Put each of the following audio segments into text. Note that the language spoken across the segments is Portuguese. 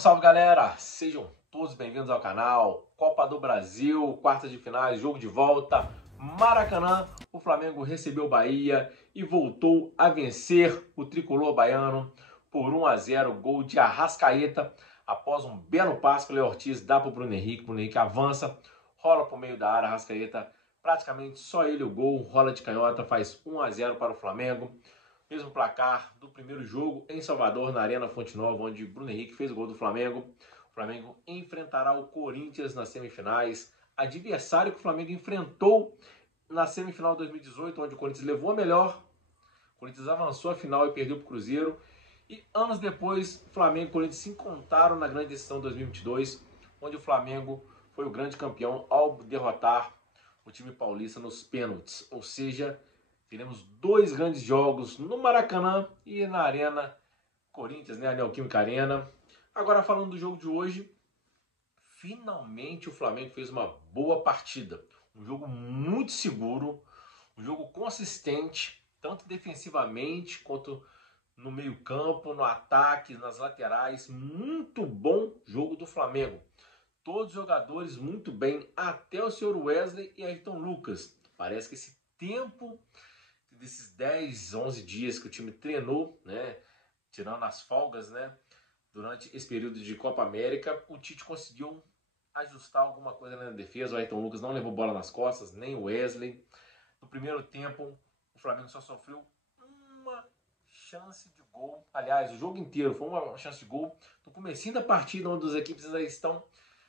Salve galera, sejam todos bem-vindos ao canal. Copa do Brasil, quartas de finais, jogo de volta, Maracanã. O Flamengo recebeu o Bahia e voltou a vencer o tricolor baiano por 1-0, gol de Arrascaeta. Após um belo passe para o Léo Ortiz, dá para o Bruno Henrique avança, rola para o meio da área, Arrascaeta, praticamente só ele o gol, rola de canhota, faz 1-0 para o Flamengo. Mesmo placar do primeiro jogo em Salvador, na Arena Fonte Nova, onde Bruno Henrique fez o gol do Flamengo. O Flamengo enfrentará o Corinthians nas semifinais, adversário que o Flamengo enfrentou na semifinal de 2018, onde o Corinthians levou a melhor. O Corinthians avançou a final e perdeu para o Cruzeiro. E anos depois, Flamengo e Corinthians se encontraram na grande decisão de 2022, onde o Flamengo foi o grande campeão ao derrotar o time paulista nos pênaltis. Ou seja, teremos dois grandes jogos no Maracanã e na Arena Corinthians, né? A Neoquímica Arena. Agora falando do jogo de hoje, finalmente o Flamengo fez uma boa partida. Um jogo muito seguro, um jogo consistente, tanto defensivamente quanto no meio-campo, no ataque, nas laterais. Muito bom jogo do Flamengo. Todos os jogadores muito bem, até o senhor Wesley e Ayrton Lucas. Parece que esse tempo desses 10, 11 dias que o time treinou, né, tirando as folgas, né, durante esse período de Copa América, o Tite conseguiu ajustar alguma coisa na defesa. O Ayrton Lucas não levou bola nas costas, nem o Wesley. No primeiro tempo, o Flamengo só sofreu uma chance de gol. Aliás, o jogo inteiro foi uma chance de gol. No comecinho da partida, onde as equipes ainda estão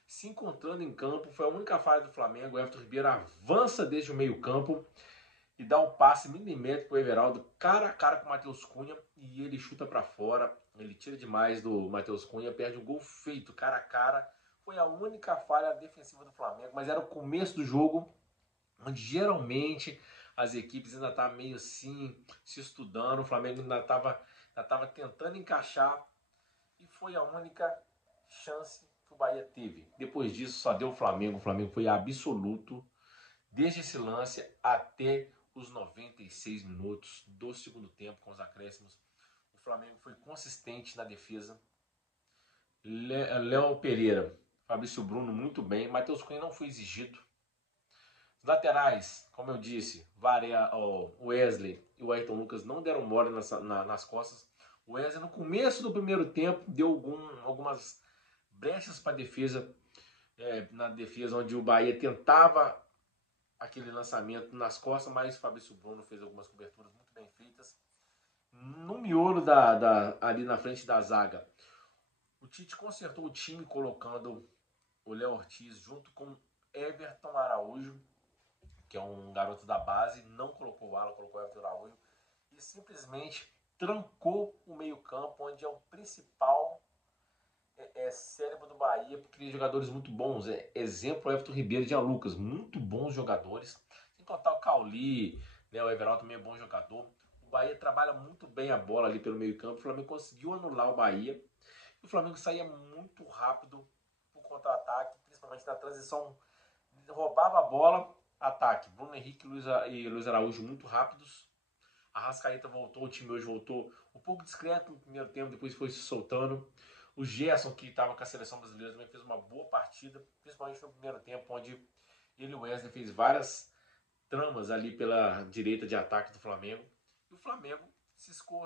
se encontrando em campo, foi a única falha do Flamengo. O Everton Ribeiro avança desde o meio campo e dá um passe milimétrico para o Everaldo, cara a cara com o Matheus Cunha, e ele chuta para fora. Ele tira demais do Matheus Cunha, perde um gol feito, cara a cara. Foi a única falha defensiva do Flamengo, mas era o começo do jogo, onde geralmente as equipes ainda estavam meio assim, se estudando. O Flamengo ainda estava tentando encaixar, e foi a única chance que o Bahia teve. Depois disso, só deu o Flamengo foi absoluto, desde esse lance até os 96 minutos do segundo tempo, com os acréscimos. O Flamengo foi consistente na defesa. Léo Pereira, Fabrício Bruno muito bem. Matheus Cunha não foi exigido. Os laterais, como eu disse, o Wesley e o Ayrton Lucas não deram mole nas costas. O Wesley, no começo do primeiro tempo, deu algumas brechas para a defesa, na defesa, onde o Bahia tentava aquele lançamento nas costas, mas o Fabrício Bruno fez algumas coberturas muito bem feitas. No miolo ali na frente da zaga, o Tite consertou o time colocando o Léo Ortiz junto com Everton Araújo, que é um garoto da base. Não colocou o Alan, colocou o Everton Araújo, e simplesmente trancou o meio campo, onde é o principal cérebro do Bahia, porque tem jogadores muito bons. Exemplo, Everton Ribeiro e Jean Lucas, muito bons jogadores. Sem contar o Cauli, né, o Everaldo também é bom jogador. O Bahia trabalha muito bem a bola ali pelo meio campo. O Flamengo conseguiu anular o Bahia. E o Flamengo saía muito rápido pro contra-ataque, principalmente na transição. Roubava a bola, ataque. Bruno Henrique e Luiz Araújo muito rápidos. Arrascaeta voltou, o time hoje voltou um pouco discreto no primeiro tempo, depois foi se soltando. O Gerson, que estava com a seleção brasileira, também fez uma boa partida, principalmente no primeiro tempo, onde ele e o Wesley fez várias tramas ali pela direita de ataque do Flamengo. E o Flamengo ciscou.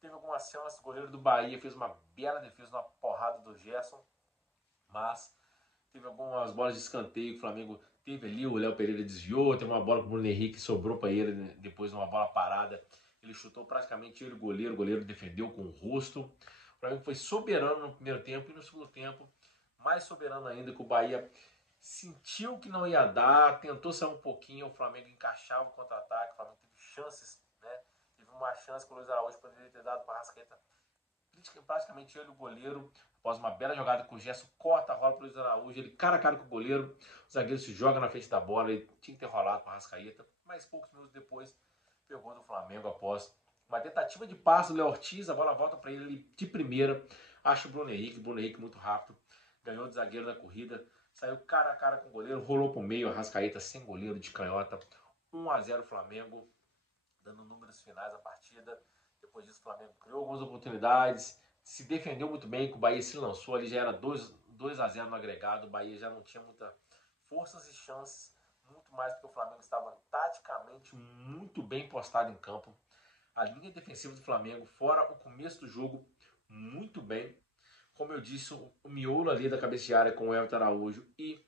Teve algumas chances. O goleiro do Bahia fez uma bela defesa, uma porrada do Gerson, mas teve algumas bolas de escanteio que o Flamengo teve ali. O Léo Pereira desviou, teve uma bola que o Bruno Henrique sobrou para ele, né? Depois de uma bola parada, ele chutou praticamente ele, o goleiro defendeu com o rosto. O Flamengo foi soberano no primeiro tempo, e no segundo tempo mais soberano ainda, que o Bahia sentiu que não ia dar, tentou sair um pouquinho, o Flamengo encaixava o contra-ataque. O Flamengo teve chances, né? Teve uma chance que o Luiz Araújo poderia ter dado para a Arrascaeta, praticamente ele, o goleiro, após uma bela jogada com o Gerson, corta a rola para o Luiz Araújo, ele cara a cara com o goleiro, o zagueiro se joga na frente da bola. Ele tinha que ter rolado para a Arrascaeta, mas poucos minutos depois pegou do Flamengo após uma tentativa de passe do Léo Ortiz. A bola volta para ele de primeira, acha o Bruno Henrique muito rápido, ganhou de zagueiro na corrida, saiu cara a cara com o goleiro, rolou para o meio. A Arrascaeta sem goleiro, de canhota. 1-0 Flamengo, dando números finais à partida. Depois disso, o Flamengo criou algumas oportunidades, se defendeu muito bem, que o Bahia se lançou ali, já era 2-0 no agregado, o Bahia já não tinha muita forças e chances, muito mais porque o Flamengo estava taticamente muito bem postado em campo. A linha defensiva do Flamengo, fora o começo do jogo, muito bem. Como eu disse, o miolo ali da cabeça de área com o Everton Araújo e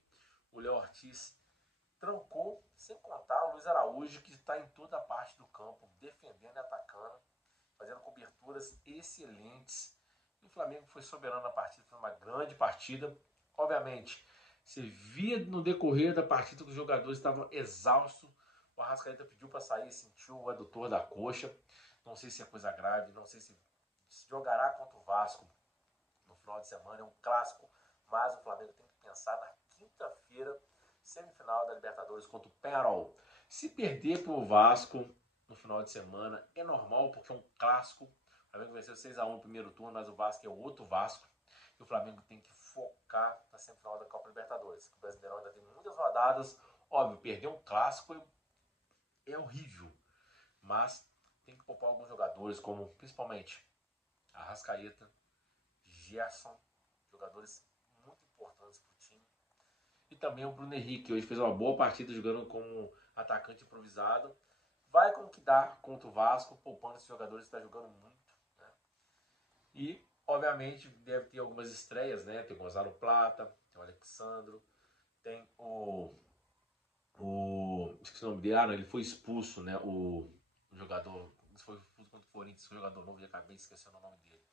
o Léo Ortiz trancou, sem contar o Luiz Araújo, que está em toda a parte do campo, defendendo e atacando, fazendo coberturas excelentes. E o Flamengo foi soberano na partida, foi uma grande partida. Obviamente, você via no decorrer da partida que os jogadores estavam exaustos. O Arrascaeta pediu para sair, sentiu o adutor da coxa. Não sei se é coisa grave, não sei se jogará contra o Vasco no final de semana. É um clássico, mas o Flamengo tem que pensar na quinta-feira, semifinal da Libertadores contra o Penharol. Se perder para o Vasco no final de semana, é normal, porque é um clássico. O Flamengo venceu 6-1 no primeiro turno, mas o Vasco é outro Vasco. E o Flamengo tem que focar na semifinal da Copa Libertadores. O Brasileirão ainda tem muitas rodadas. Óbvio, perder um clássico é horrível. Mas tem que poupar alguns jogadores, como principalmente Arrascaeta, Gerson, jogadores muito importantes para o time. E também o Bruno Henrique, que hoje fez uma boa partida jogando como atacante improvisado. Vai com o que dá contra o Vasco, poupando esses jogadores que estão jogando muito. Né? E, obviamente, deve ter algumas estreias, né? Tem o Gonzalo Plata, tem o Alexandro, tem esqueci o nome dele, ele foi expulso, né? O jogador, foi expulso contra o Corinthians, foi um jogador novo e acabei esquecendo o nome dele.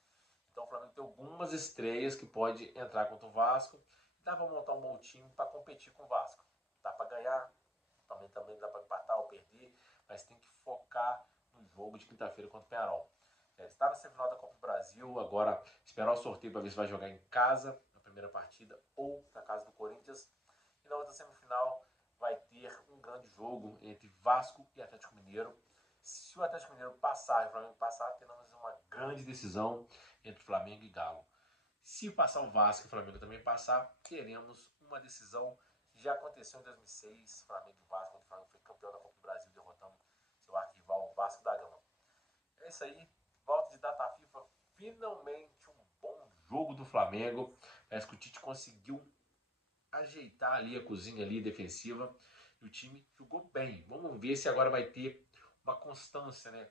Então o Flamengo tem algumas estreias que pode entrar contra o Vasco. Dá para montar um bom time para competir com o Vasco. Dá para ganhar, também dá para empatar ou perder, mas tem que focar no jogo de quinta-feira contra o Penharol. Está na semifinal da Copa do Brasil, agora esperar o sorteio para ver se vai jogar em casa na primeira partida ou na casa do Corinthians. E na outra semifinal vai ter um grande jogo entre Vasco e Atlético Mineiro. Se o Atlético Mineiro passar e o Flamengo passar, teremos uma grande decisão entre Flamengo e Galo. Se passar o Vasco e o Flamengo também passar, teremos uma decisão que já aconteceu em 2006, Flamengo e Vasco, quando o Flamengo foi campeão da Copa do Brasil, derrotando seu arquival, o Vasco da Gama. É isso aí, volta de data FIFA, finalmente um bom jogo do Flamengo. Parece que o Tite conseguiu ajeitar ali a cozinha ali defensiva e o time jogou bem. Vamos ver se agora vai ter uma constância, né?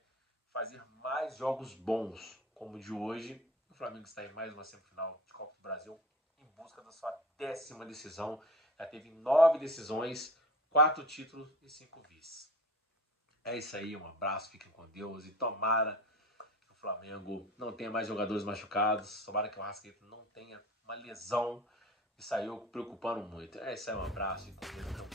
Fazer mais jogos bons como o de hoje. O Flamengo está em mais uma semifinal de Copa do Brasil em busca da sua 10ª decisão. Já teve 9 decisões, 4 títulos e 5 vices. É isso aí, um abraço, fiquem com Deus e tomara que o Flamengo não tenha mais jogadores machucados, tomara que o Arrascaeta não tenha uma lesão que saiu preocupando muito. É isso aí, um abraço e com Deus.